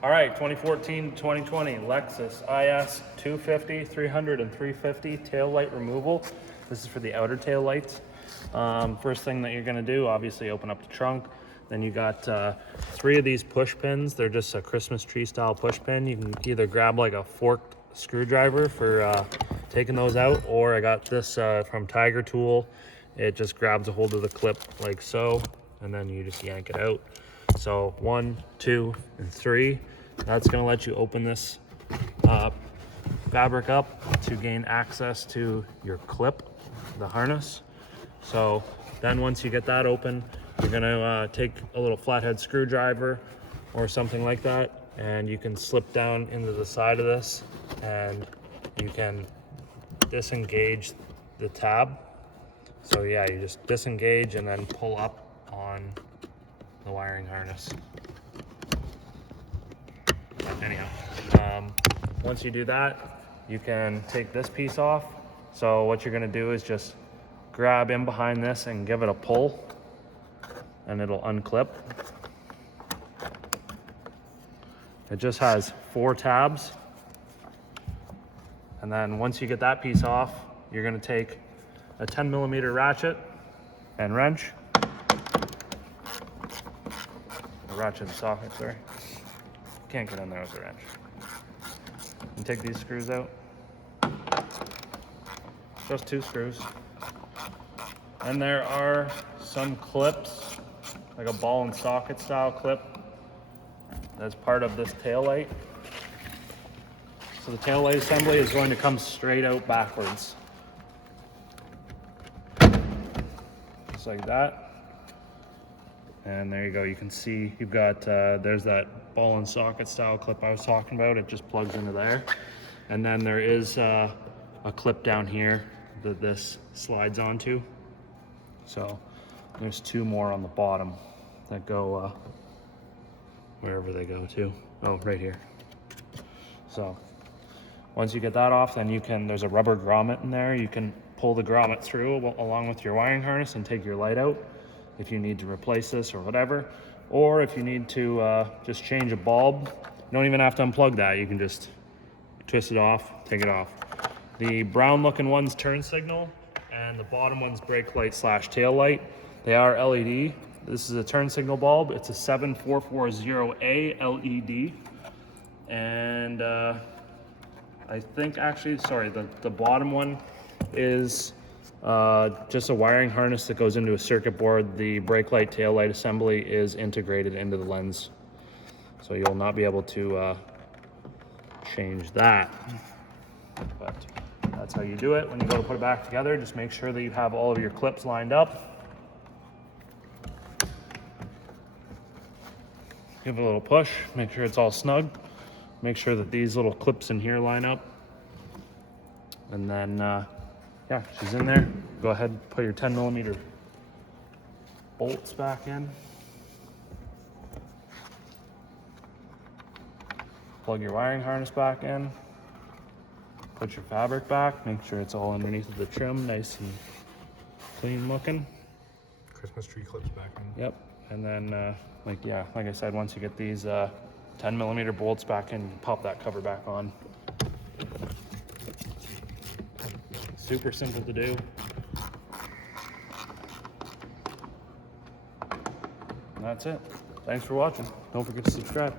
All right, 2014 to 2020 Lexus IS250, 300, and 350 tail light removal. This is for the outer tail lights. First thing that you're gonna do, obviously open up the trunk. Then you got 3 of these push pins. They're just a Christmas tree style push pin. You can either grab like a forked screwdriver for taking those out, or I got this from Tiger Tool. It just grabs a hold of the clip like so, and then you just yank it out. So 1, 2, and 3. That's gonna let you open this fabric up to gain access to your clip, the harness. So then once you get that open, you're gonna take a little flathead screwdriver or something like that, and you can slip down into the side of this, and you can disengage the tab. So yeah, you just disengage and then pull up on the wiring harness. Anyhow, once you do that, you can take this piece off. So what you're gonna do is just grab in behind this and give it a pull, and it'll unclip. It just has 4 tabs. And then once you get that piece off, you're gonna take a 10mm ratchet and wrench. A ratchet and socket, sorry. Can't get in there with a wrench. And take these screws out. Just 2 screws. And there are some clips, like a ball and socket style clip, that's part of this tail light. So the tail light assembly is going to come straight out backwards. Just like that. And there you go, you can see you've got, there's that ball and socket style clip I was talking about. It just plugs into there. And then there is a clip down here that this slides onto. So there's 2 more on the bottom that go wherever they go to. Oh, right here. So once you get that off, then you can, there's a rubber grommet in there. You can pull the grommet through along with your wiring harness and take your light out if you need to replace this or whatever. Or if you need to just change a bulb, you don't even have to unplug that. You can just twist it off, take it off. The brown looking one's turn signal, and the bottom one's brake light / tail light. They are LED. This is a turn signal bulb. It's a 7440A LED. And I think actually, sorry, the bottom one is just a wiring harness that goes into a circuit board. The brake light, tail light assembly is integrated into the lens. So you'll not be able to change that. But that's how you do it. When you go to put it back together, just make sure that you have all of your clips lined up. Give it a little push, make sure it's all snug. Make sure that these little clips in here line up. And then, yeah, she's in there. Go ahead and put your 10mm bolts back in. Plug your wiring harness back in. Put your fabric back. Make sure it's all underneath of the trim, nice and clean looking. Christmas tree clips back in. Yep. And then, like I said, once you get these 10mm bolts back in, pop that cover back on. Super simple to do. And that's it. Thanks for watching. Don't forget to subscribe.